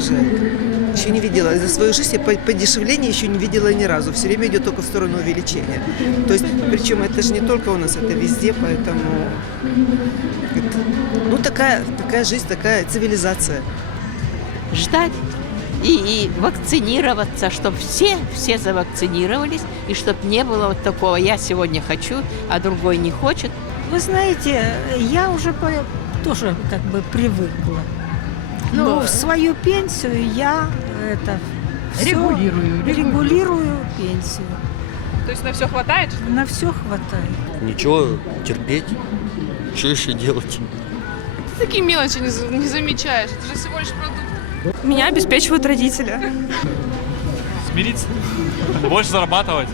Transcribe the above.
поражает. Еще не видела. За свою жизнь я подешевления еще не видела ни разу. Все время идет только в сторону увеличения. То есть, причем это же не только у нас, это везде, поэтому... Ну, такая жизнь, такая цивилизация. Ждать и вакцинироваться, чтобы все завакцинировались, и чтобы не было вот такого «я сегодня хочу, а другой не хочет». Вы знаете, я уже тоже как бы привыкла. Но в свою пенсию я регулирую пенсию. То есть на все хватает? На все хватает. Ничего, терпеть. Что еще делать? Ты такие мелочи не замечаешь. Это же всего лишь продукт. Меня обеспечивают родители. Смириться, больше зарабатывать.